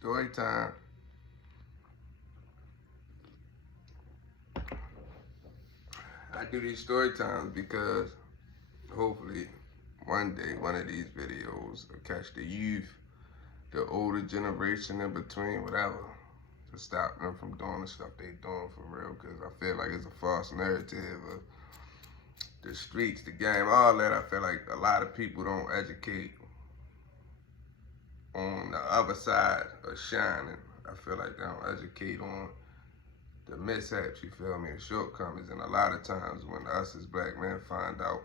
Story time. I do these story times because hopefully one day one of these videos will catch the youth, the older generation in between, whatever, to stop them from doing the stuff they doing for real. Because I feel like it's a false narrative of the streets, the game, all that. I feel like a lot of people don't educate on the other side of shining. I feel like they don't educate on the mishaps, you feel me, the shortcomings. And a lot of times when us as black men find out,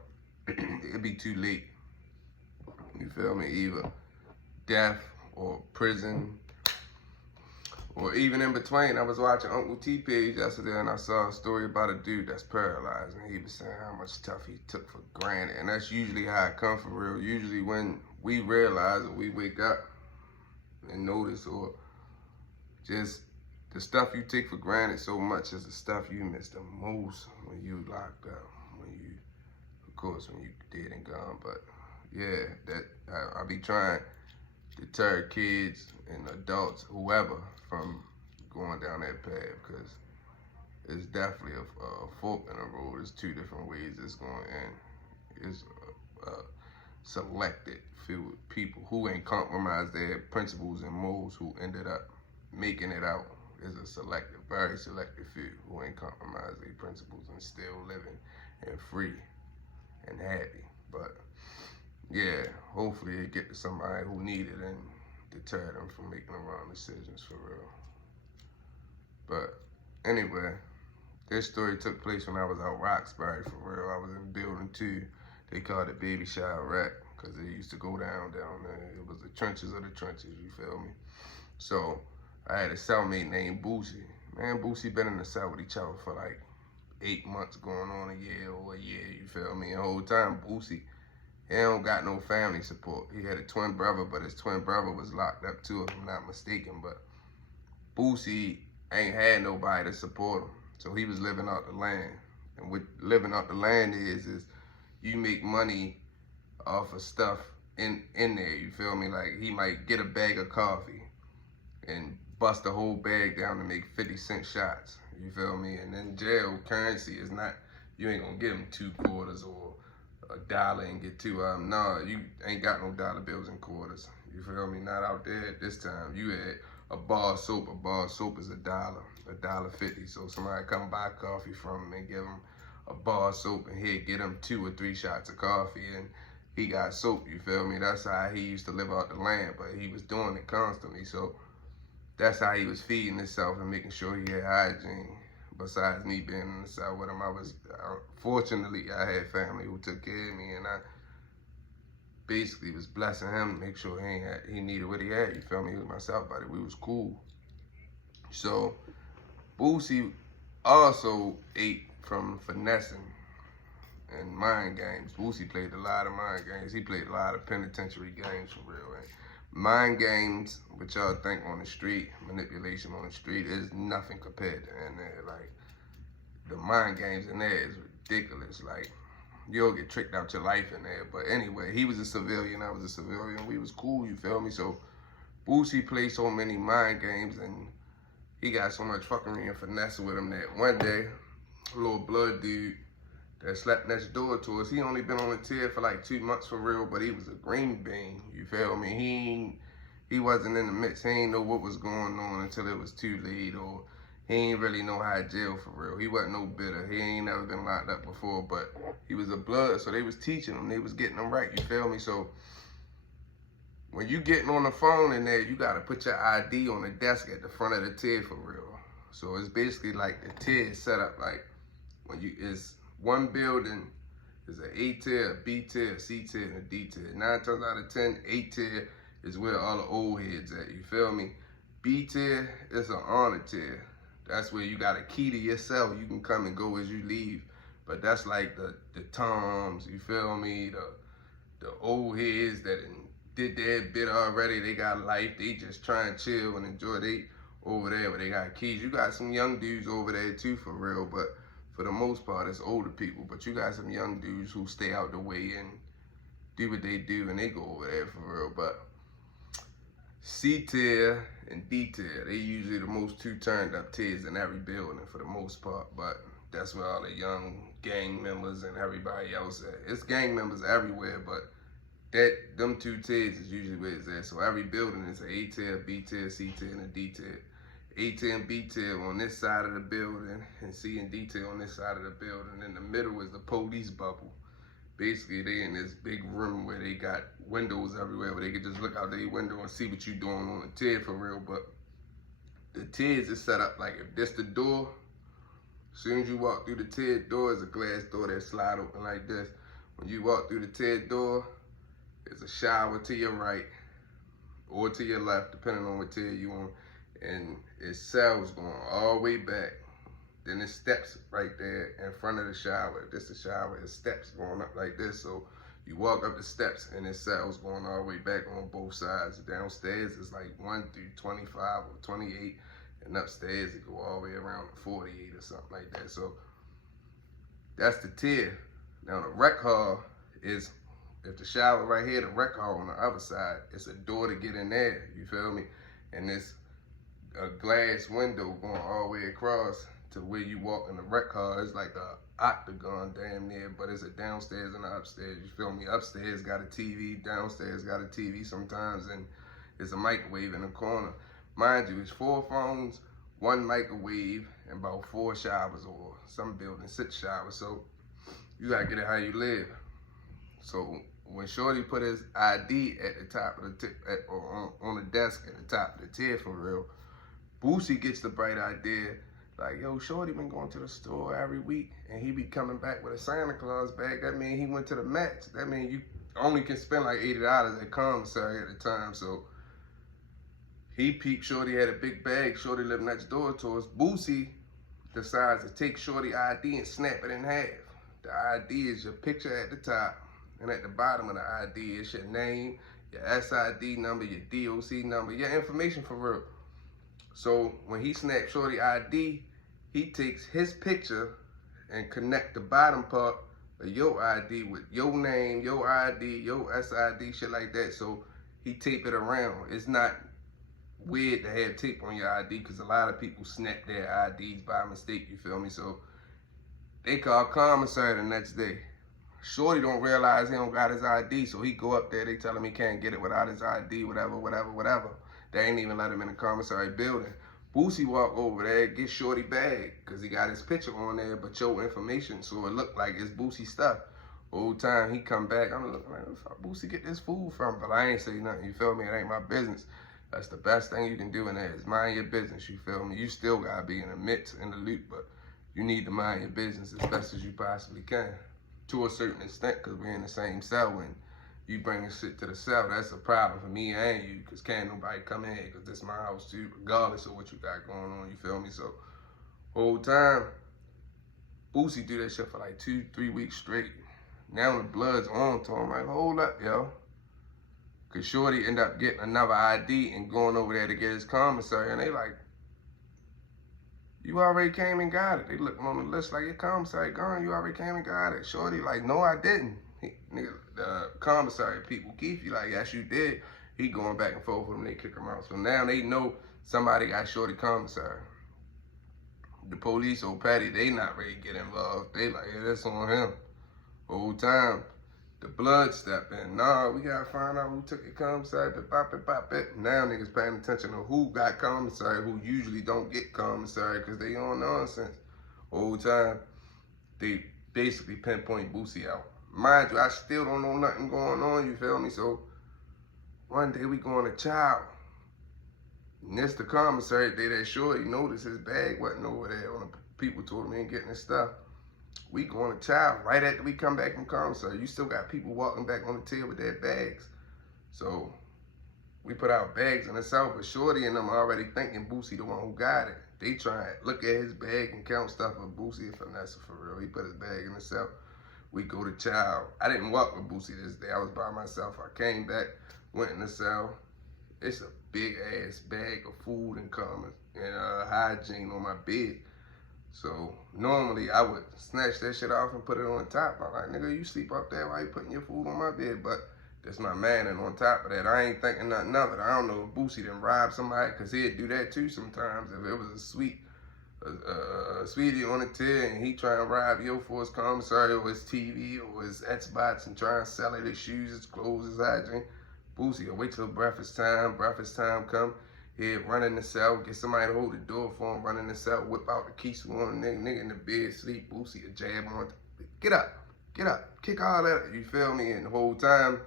it'll be too late. You feel me? Either death or prison or even in between. I was watching Uncle T page yesterday and I saw a story about a dude that's paralyzed, and he was saying how much stuff he took for granted. And that's usually how it comes for real. Usually when we realize or we wake up and notice, or just the stuff you take for granted so much is the stuff you miss the most when you locked up, when you, of course, when you dead and gone. But yeah, that I be trying to deter kids and adults, whoever, from going down that path, because it's definitely a fork in the road. There's two different ways it's going in. It's selected few people who ain't compromised their principles and morals, who ended up making it out. Is a selective, very selective few who ain't compromised their principles and still living and free and happy. But yeah, hopefully it get to somebody who need it and deter them from making the wrong decisions for real. But anyway, this story took place when I was out Roxbury for real. I was in building 2. They called it Baby Shower Rack because they used to go down there. It was the trenches of the trenches, you feel me? So I had a cellmate named Boosie. Man, Boosie been in the cell with each other for like 8 months, going on a year or a year, you feel me? And the whole time, Boosie, he don't got no family support. He had a twin brother, but his twin brother was locked up too, if I'm not mistaken. But Boosie ain't had nobody to support him. So he was living out the land. And what living out the land is you make money off of stuff in there, you feel me? Like he might get a bag of coffee and bust the whole bag down to make 50-cent shots, you feel me? And in jail, currency is not, you ain't gonna give him 2 quarters or $1 and get 2 of them. No, you ain't got no dollar bills and quarters, you feel me? Not out there at this time. You had a bar of soap is $1, $1.50. So somebody come buy coffee from him and give him a bar of soap, and he'd get him 2 or 3 shots of coffee, and he got soap, you feel me? That's how he used to live out the land, but he was doing it constantly. So that's how he was feeding himself and making sure he had hygiene. Besides me being in the cell with him, fortunately, I had family who took care of me, and I basically was blessing him to make sure he needed what he had, you feel me? He was my cell buddy, we was cool. So Boosie also ate from finessing and mind games. Boosie played a lot of mind games. He played a lot of penitentiary games for real. And mind games, what y'all think on the street, manipulation on the street, is nothing compared to in there. Like, the mind games in there is ridiculous. Like, you'll get tricked out your life in there. But anyway, he was a civilian, I was a civilian. We was cool, you feel me? So Boosie played so many mind games, and he got so much fuckery and finesse with him that one day, a little blood dude that slept next door to us, he only been on the tier for like 2 months for real, but he was a green bean, you feel me? He wasn't in the mix. He ain't know what was going on until it was too late, or he ain't really know how to jail for real. He wasn't no bitter. He ain't never been locked up before, but he was a blood, so they was teaching him. They was getting him right, you feel me? So when you getting on the phone in there, you gotta put your ID on the desk at the front of the tier for real. So it's basically like the tier is set up like it's one building is an A tier, a B tier, a C tier, and a D tier. 9 times out of 10, A tier is where all the old heads at, you feel me? B tier is an honor tier. That's where you got a key to yourself. You can come and go as you leave. But that's like the Toms, you feel me? The old heads that did their bit already. They got life. They just try and chill and enjoy. They over there where they got keys. You got some young dudes over there too for real, but for the most part, it's older people. But you got some young dudes who stay out the way and do what they do, and they go over there for real. But C tier and D tier. They usually the most two turned up tiers in every building for the most part, but that's where all the young gang members and everybody else at. It's gang members everywhere, but them two tiers is usually where it's at. So every building is an A tier, B tier, C tier, and a D tier. A tier and B tier on this side of the building, and C and D tier on this side of the building. In the middle is the police bubble. Basically, they in this big room where they got windows everywhere where they can just look out their window and see what you doing on the tier for real. But the tiers is set up like if this the door, as soon as you walk through the tier door, is a glass door that slide open like this. When you walk through the tier door, there's a shower to your right or to your left, depending on what tier you on. And it's cells going all the way back. Then there's steps right there in front of the shower. If this the shower, there's steps going up like this. So you walk up the steps and there's cells going all the way back on both sides. Downstairs is like 1 through 25 or 28. And upstairs it go all the way around to 48 or something like that. So that's the tier. Now the rec hall is, if the shower right here, the rec hall on the other side, it's a door to get in there, you feel me? And it's a glass window going all the way across to where you walk in the rec hall. It's like a octagon damn near, but it's a downstairs and an upstairs, you feel me? Upstairs got a TV, downstairs got a TV sometimes, and there's a microwave in the corner. Mind you, it's 4 phones, 1 microwave, and about 4 showers, or some buildings 6 showers. So you gotta get it how you live. So when Shorty put his ID at the top of the or on the desk at the top of the tier for real, Boosie gets the bright idea, like, yo, Shorty been going to the store every week and he be coming back with a Santa Claus bag. That means he went to the match. That means you only can spend like $80 at commissary at the time. So he peeped Shorty had a big bag. Shorty lived next door to us. Boosie decides to take Shorty ID and snap it in half. The ID is your picture at the top, and at the bottom of the ID is your name, your SID number, your DOC number, your information for real. So when he snapped Shorty ID, he takes his picture and connect the bottom part of your ID with your name, your ID, your SID, shit like that. So he tape it around. It's not weird to have tape on your ID because a lot of people snap their IDs by mistake, you feel me? So they call commissary the next day. Shorty don't realize he don't got his ID, so he go up there, they tell him he can't get it without his ID, whatever. They ain't even let him in the commissary building. Boosie walk over there, get Shorty bag, because he got his picture on there, but your information, so it look like it's Boosie stuff. Whole time he come back, I'm looking like, where Boosie get this food from? But I ain't say nothing, you feel me? It ain't my business. That's the best thing you can do in there is mind your business, you feel me? You still gotta be in the mix, in the loop, but you need to mind your business as best as you possibly can. To a certain extent, because we're in the same cell. When you bring shit to the cell, that's a problem for me and you, because can't nobody come in here, because this my house too, regardless of what you got going on, you feel me? So, whole time, Boosie do that shit for like 2-3 weeks straight. Now the blood's on to him, like, hold up, yo. Because Shorty end up getting another ID and going over there to get his commissary, and they like, you already came and got it. They looking on the list like, your commissary gone, you already came and got it. Shorty like, no, I didn't. The commissary people, Keith, like, yes, you did. He going back and forth with them, they kick him out. So now they know somebody got Shorty commissary. The police, old Patty, they not ready to get involved. They like, yeah, that's on him. Whole time, the blood step in. Nah, we gotta find out who took your commissary, bop it. Now niggas paying attention to who got commissary, who usually don't get commissary because they on nonsense. Whole time, they basically pinpoint Boosie out. Mind you, I still don't know nothing going on, you feel me? So one day we going to chow. And this the commissary day that Shorty noticed his bag wasn't over there. When the people told him he ain't getting his stuff. We going to chow right after we come back from commissary. You still got people walking back on the tail with their bags. So we put our bags in the cell, but Shorty and them already thinking Boosie the one who got it. They try to look at his bag and count stuff for Boosie and Finesse for real. He put his bag in the cell. We go to chow. I didn't walk with Boosie this day. I was by myself. I came back, went in the cell. It's a big ass bag of food and hygiene on my bed. So normally I would snatch that shit off and put it on top. I'm like, nigga, you sleep up there while you putting your food on my bed. But That's my man, and on top of that, I ain't thinking nothing of it. I don't know if Boosie done robbed somebody, because he'd do that too sometimes. If it was a sweetie on the tier and he try and rob you for his commissary or his TV or his Xbox and try and sell it, his shoes, his clothes, his hygiene, Boosie will wait till breakfast time come, he'd run in the cell, get somebody to hold the door for him, run in the cell, whip out the keys on the nigga in the bed, sleep, Boosie a jab on, get up, kick all that, you feel me, and the whole time,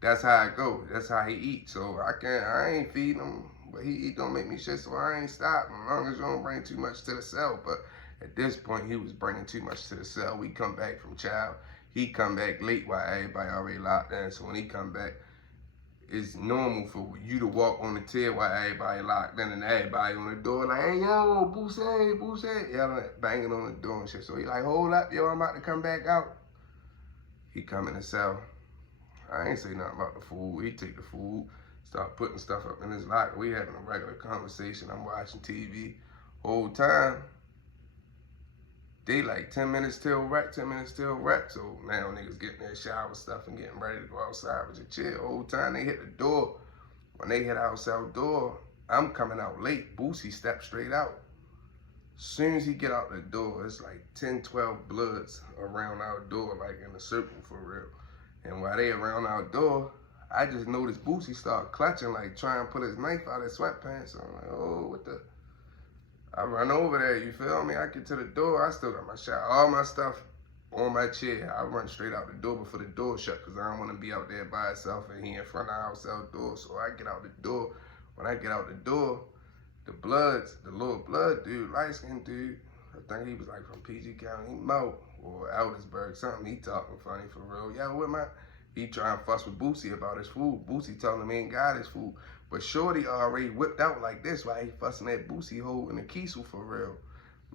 that's how it go. That's how he eat. So I ain't feeding him, but he eat don't make me shit, so I ain't stopping. As long as you don't bring too much to the cell. But at this point, he was bringing too much to the cell. We come back from child. He come back late while everybody already locked in. So when he come back, it's normal for you to walk on the tier while everybody locked in and everybody on the door like, hey, yo, Boosie, yelling, banging on the door and shit. So he like, hold up, yo, I'm about to come back out. He come in the cell. I ain't say nothing about the food. He take the food, start putting stuff up in his locker. We having a regular conversation. I'm watching TV. Whole time, they like 10 minutes till wreck. So now niggas getting their shower stuff and getting ready to go outside with your chill. Whole time they hit the door. When they hit our cell door, I'm coming out late. Boosie stepped straight out. Soon as he get out the door, it's like 10, 12 bloods around our door, like in a circle for real. And while they around our door, I just noticed Boosie start clutching, like trying to pull his knife out of his sweatpants. So I'm like, oh, what the? I run over there, you feel me? I get to the door, I still got my shot, all my stuff on my chair. I run straight out the door before the door shut, because I don't want to be out there by itself and he in front of our cell door. So I get out the door. When I get out the door, the little blood dude, light-skinned dude, I think he was like from PG County, Mo, or Aldersburg, something. He talking funny for real. Yo, he trying to fuss with Boosie about his food. Boosie telling him he ain't got his food. But Shorty already whipped out like this while he fussing at Boosie holding the kiesel for real.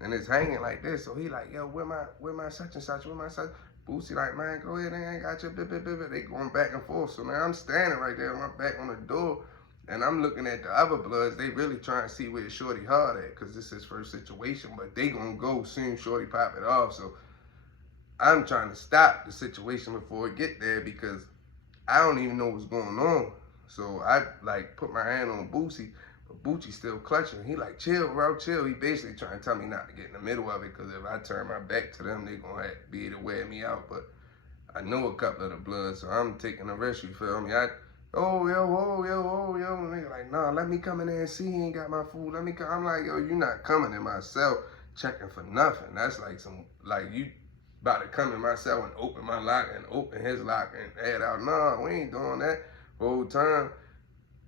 And it's hanging like this. So he like, yo, where my such and such, Boosie like, man, go ahead, I ain't got your bit. They going back and forth. So now I'm standing right there with my back on the door. And I'm looking at the other bloods. They really trying to see where Shorty hard at, because this is his first situation. But they gonna go soon Shorty pop it off. So I'm trying to stop the situation before it get there, because I don't even know what's going on. So I like put my hand on Boosie, but Boosie's still clutching. He like, chill, bro, chill. He basically trying to tell me not to get in the middle of it, because if I turn my back to them, they gonna have to be able to wear me out. But I know a couple of the bloods, so I'm taking a risk, you feel me? Oh, yo. And they like, nah, let me come in there and see he ain't got my food. Let me come. I'm like, yo, you not coming in my cell checking for nothing. That's like you about to come in my cell and open my locker and open his locker and head out. Nah, we ain't doing that. Whole time,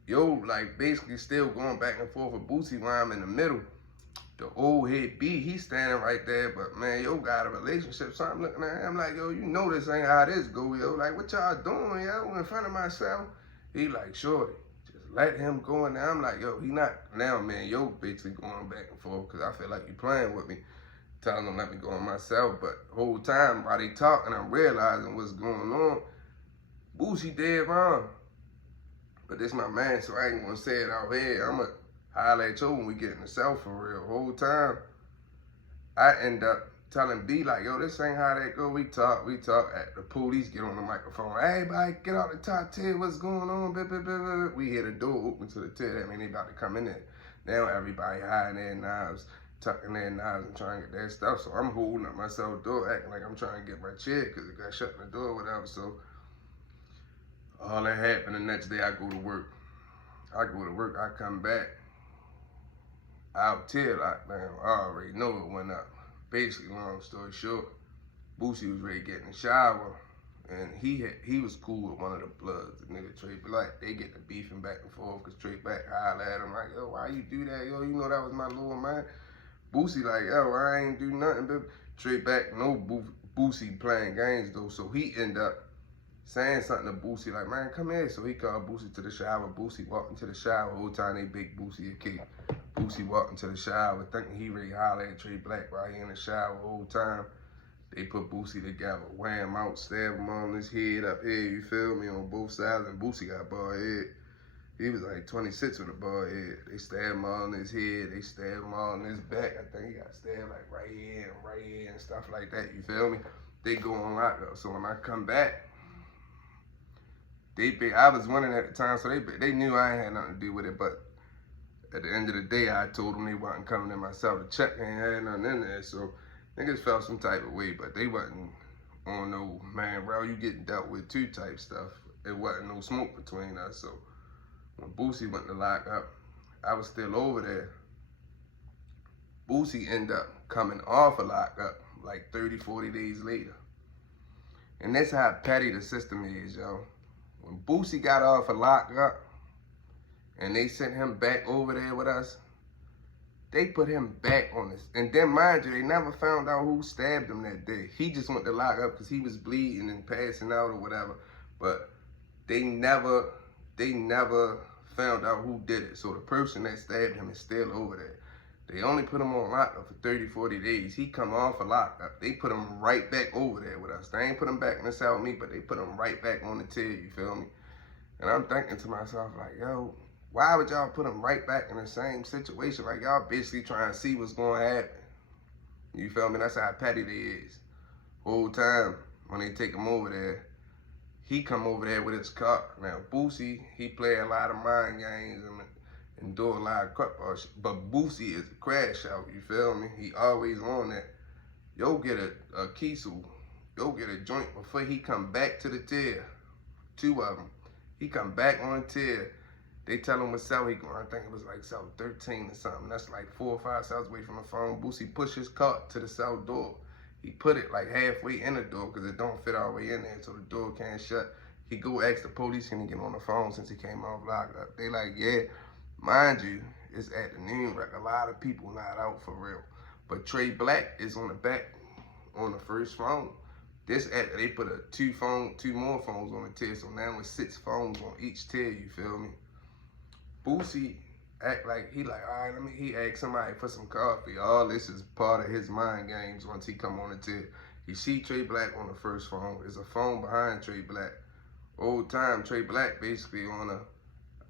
yo, like basically still going back and forth with Boosie while I'm in the middle. The old head B, he's standing right there, but man, yo got a relationship. So I'm looking at him like, yo, you know this ain't how this go, yo. Like, what y'all doing, yo, in front of my cell? He like, Shorty, just let him go in there. I'm like, yo, he not, now, man, yo basically going back and forth, because I feel like you playing with me, telling him let me go in myself. But whole time, while they talking, I'm realizing what's going on. Boosie dead wrong. But this my man, so I ain't gonna say it out here. I'm gonna holler at you when we get in the cell for real. Whole time, I end up telling B like, yo, this ain't how that go. We talk at the police, get on the microphone. Hey, everybody, get out the top tier. What's going on? We hear the door open to the tier. That mean they about to come in there. Now everybody hiding their knives, tucking their knives and trying to get their stuff. So I'm holding up my cell door, acting like I'm trying to get my chair because it got shut in the door or whatever. So all that happened. The next day I go to work. I come back. Out tier lockdown. I already know it went up. Basically, long story short, Boosie was ready to get in the shower, and he was cool with one of the bloods, the nigga Trey Black. They get the beefing back and forth, because Trey Black hollered at him like, yo, why you do that? Yo, you know that was my little man. Boosie like, yo, I ain't do nothing, but Trey Black know Boosie playing games, though, so he end up saying something to Boosie like, man, come here. So he called Boosie to the shower. Boosie walked into the shower. Whole time they bake Boosie a cake. Boosie walked into the shower thinking he really hollered at Trey Black while he in the shower. Whole time they put Boosie together, wear him out, stab him on his head up here, you feel me, on both sides. And Boosie got a bald head. He was like 26 with a bald head. They stabbed him all in his head. They stabbed him all in his back. I think he got stabbed like right here and stuff like that, you feel me? They go on lockdown. So when I come back, I was winning at the time, so they knew I ain't had nothing to do with it. But at the end of the day, I told them they wasn't coming in myself to check. They ain't had nothing in there, so niggas felt some type of way, but they wasn't on no, man, bro, you getting dealt with too type stuff. It wasn't no smoke between us. So when Boosie went to lock up, I was still over there. Boosie ended up coming off a lockup like 30, 40 days later. And that's how petty the system is, yo. When Boosie got off a lockup and they sent him back over there with us, they put him back on this. And then, mind you, they never found out who stabbed him that day. He just went to lock up because he was bleeding and passing out or whatever. But they never found out who did it. So the person that stabbed him is still over there. They only put him on lockup for 30, 40 days. He come off a lockup. They put him right back over there with us. They ain't put him back in the cell with me, but they put him right back on the tier, you feel me? And I'm thinking to myself, like, yo, why would y'all put him right back in the same situation? Like, y'all basically trying to see what's going to happen. You feel me? That's how petty they is. Whole time, when they take him over there, he come over there with his car. Now, Boosie, he play a lot of mind games and do a lot of crap. But Boosie is a crash out, you feel me? He always on that. Yo get a Kiesel, yo get a joint before he come back to the tier. 2 of them. He come back on the tier. They tell him what cell he going. I think it was like cell 13 or something. That's like 4 or 5 cells away from the phone. Boosie push his cart to the cell door. He put it like halfway in the door because it don't fit all the way in there, so the door can't shut. He go ask the police, can he get on the phone since he came off lockup? They like, yeah. Mind you, it's afternoon, like a lot of people not out for real. But Trey Black is on the back on the first phone. This after they put 2 more phones on the tier, so now it's 6 phones on each tier, you feel me? Boosie act like, he like, all right, he ask somebody for some coffee. All this is part of his mind games once he come on the tier. You see Trey Black on the first phone. There's a phone behind Trey Black. Old time, Trey Black basically on a,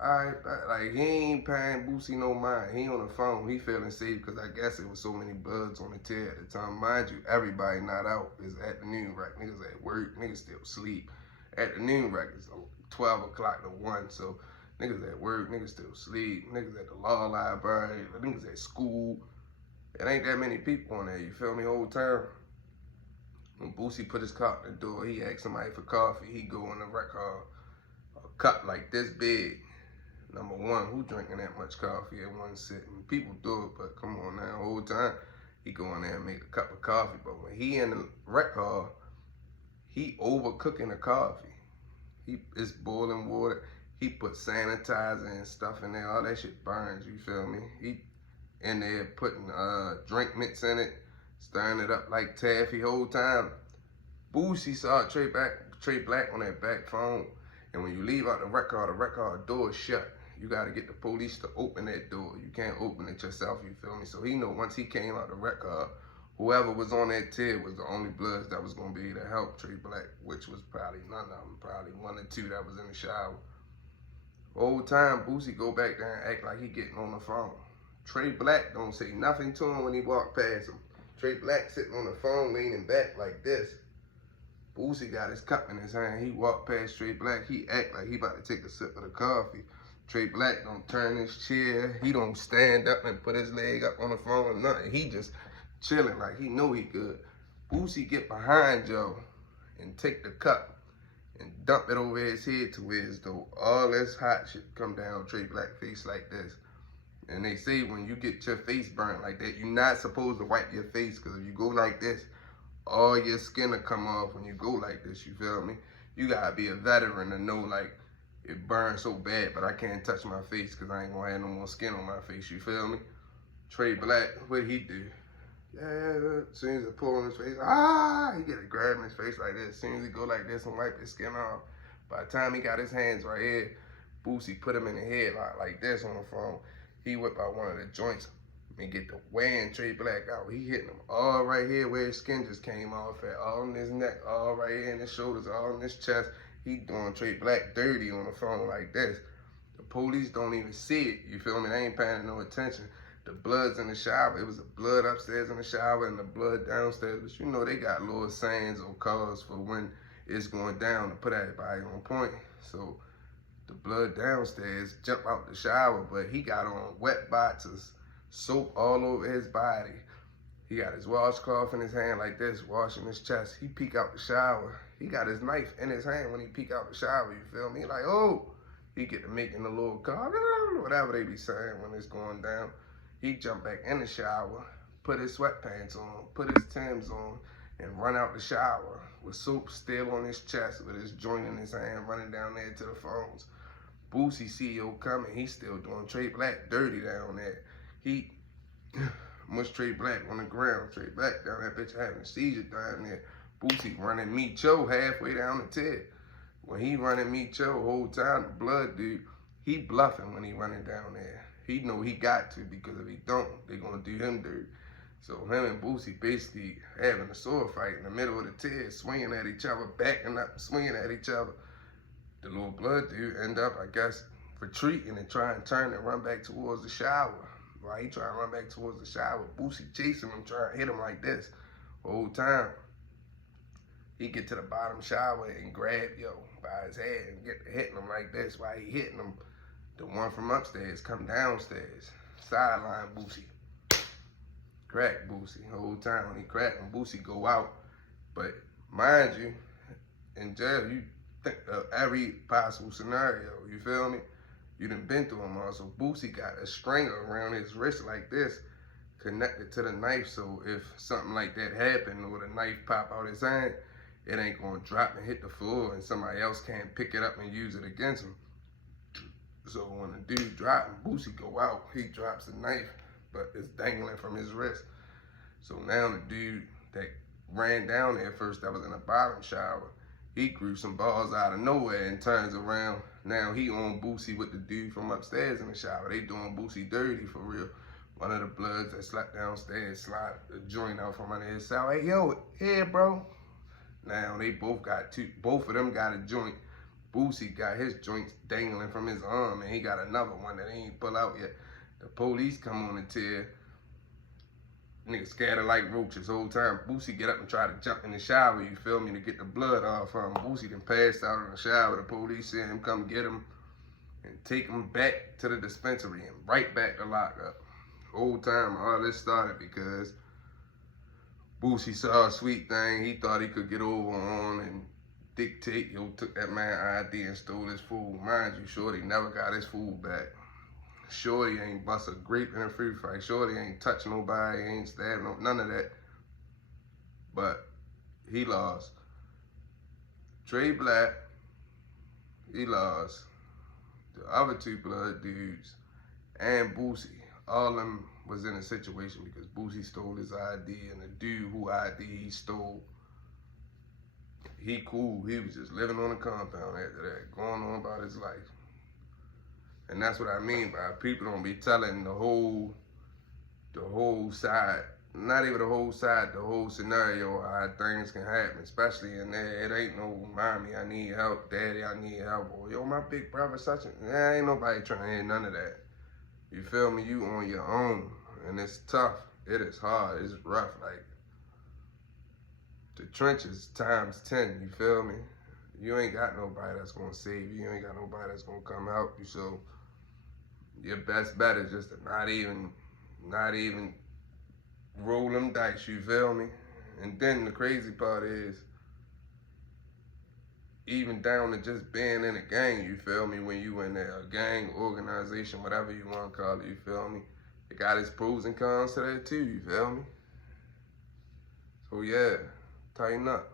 all right, like he ain't paying Boosie no mind. He on the phone. He feeling safe because I guess it was so many bloods on the tier at the time. Mind you, everybody not out. It's afternoon rack. Niggas at work. Niggas still sleep. Afternoon rack is 12 o'clock to 1. So niggas at work. Niggas still sleep. Niggas at the law library. Niggas at school. It ain't that many people on there. You feel me? Whole time. When Boosie put his car in the door, he asked somebody for coffee. He go in the record, a cup like this big. Number one, who drinking that much coffee at one sitting? People do it, but come on now, whole time, he go in there and make a cup of coffee. But when he in the record, he overcooking the coffee. It's boiling water. He put sanitizer and stuff in there. All that shit burns, you feel me? He in there putting drink mix in it, stirring it up like taffy whole time. Boosie saw Trey Black on that back phone. And when you leave out the record door is shut. You got to get the police to open that door. You can't open it yourself, you feel me? So he know once he came out the record, whoever was on that tier was the only bloods that was going to be able to help Trey Black, which was probably none of them, probably 1 or 2 that was in the shower. Whole time, Boosie go back there and act like he getting on the phone. Trey Black don't say nothing to him when he walk past him. Trey Black sitting on the phone leaning back like this. Boosie got his cup in his hand. He walked past Trey Black. He act like he about to take a sip of the coffee. Trey Black don't turn his chair. He don't stand up and put his leg up on the phone or nothing. He just chilling like he know he good. Boosie get behind Joe and take the cup and dump it over his head to where as though all this hot shit come down Trey Black face like this. And they say when you get your face burnt like that, you're not supposed to wipe your face because if you go like this, all your skin will come off when you go like this, you feel me? You gotta be a veteran to know like it burns so bad, but I can't touch my face because I ain't gonna have no more skin on my face, you feel me? Trey Black, what he do? Yeah, as soon as it pull on his face, he get a grab in his face like this. As soon as he go like this and wipe his skin off, by the time he got his hands right here, Boosie put him in the head like this on the phone. He whipped out one of the joints and get the weighing Trey Black out. He hitting him all right here where his skin just came off at, all in his neck, all right here in his shoulders, all in his chest. He doing Trey Black dirty on the phone like this. The police don't even see it, you feel me? They ain't paying no attention. The blood's in the shower. It was the blood upstairs in the shower and the blood downstairs. But you know they got little sayings or calls for when it's going down to put everybody on point. So the blood downstairs, jump out the shower, but he got on wet boxes, soap all over his body. He got his washcloth in his hand like this, washing his chest. He peek out the shower. He got his knife in his hand when he peek out the shower, you feel me? Like, oh, he get to making a little call, whatever they be saying when it's going down. He jump back in the shower, put his sweatpants on, put his Timbs on, and run out the shower with soap still on his chest, with his joint in his hand, running down there to the phones. Boosie CEO coming, he still doing Trey Black dirty down there. He mushed Trey Black on the ground. Trey Black down that bitch having a seizure down there. Boosie running me Cho halfway down the tip. When he running me Cho whole time, the blood dude, he bluffing when he running down there. He know he got to, because if he don't, they gonna do him dirty. So him and Boosie basically having a sword fight in the middle of the tier, swinging at each other, backing up, swinging at each other. The little blood dude end up, I guess, retreating and trying to turn and run back towards the shower. While he trying to run back towards the shower, Boosie chasing him, trying to hit him like this the whole time. He get to the bottom shower and grab by his head and get to hitting him like this. While he hitting him, the one from upstairs come downstairs, sideline Boosie, crack Boosie the whole time. When he crack him, Boosie go out. But mind you, in jail, you think of every possible scenario, you feel me? You done been through them all. So Boosie got a stringer around his wrist like this, connected to the knife, so if something like that happened or the knife pop out his hand, it ain't gonna drop and hit the floor and somebody else can't pick it up and use it against him. So when the dude drop and Boosie go out, he drops the knife, but it's dangling from his wrist. So now the dude that ran down there first, that was in the bottom shower, he grew some balls out of nowhere and turns around. Now he on Boosie with the dude from upstairs in the shower. They doing Boosie dirty for real. One of the Bloods that slept downstairs slide the joint out from under his cell. Hey, yo, here, bro. Now they both of them got a joint. Boosie got his joints dangling from his arm, and he got another one that he ain't pull out yet. The police come on the tier. Niggas scattered like roaches the whole time. Boosie get up and try to jump in the shower, you feel me, to get the blood off him. Boosie done passed out in the shower. The police see him come get him and take him back to the dispensary and right back to lockup. The whole time, all this started because Boosie saw a sweet thing. He thought he could get over on and dictate. Took that man ID and stole his food. Mind you, Shorty never got his food back. Shorty ain't bust a grape in a free fight. Shorty ain't touch nobody, ain't stabbed none of that. But he lost. Trey Black, he lost. The other two blood dudes and Boosie, all of them was in a situation because Boosie stole his ID, and the dude who ID he stole, he cool. He was just living on the compound after that, going on about his life. And that's what I mean by people don't be telling the whole side, not even the whole side, the whole scenario, how things can happen, especially in there. It ain't no, mommy, I need help, daddy, I need help, or yo, my big brother, such a, ain't nobody trying to hear none of that. You feel me? You on your own, and it's tough. It is hard, it's rough, like, the trenches times 10, you feel me? You ain't got nobody that's gonna save you. You ain't got nobody that's gonna come help you, so your best bet is just to not even roll them dice, you feel me? And then the crazy part is, even down to just being in a gang, you feel me? When you in a gang, organization, whatever you want to call it, you feel me? It got its pros and cons to that too, you feel me? So yeah, tighten up.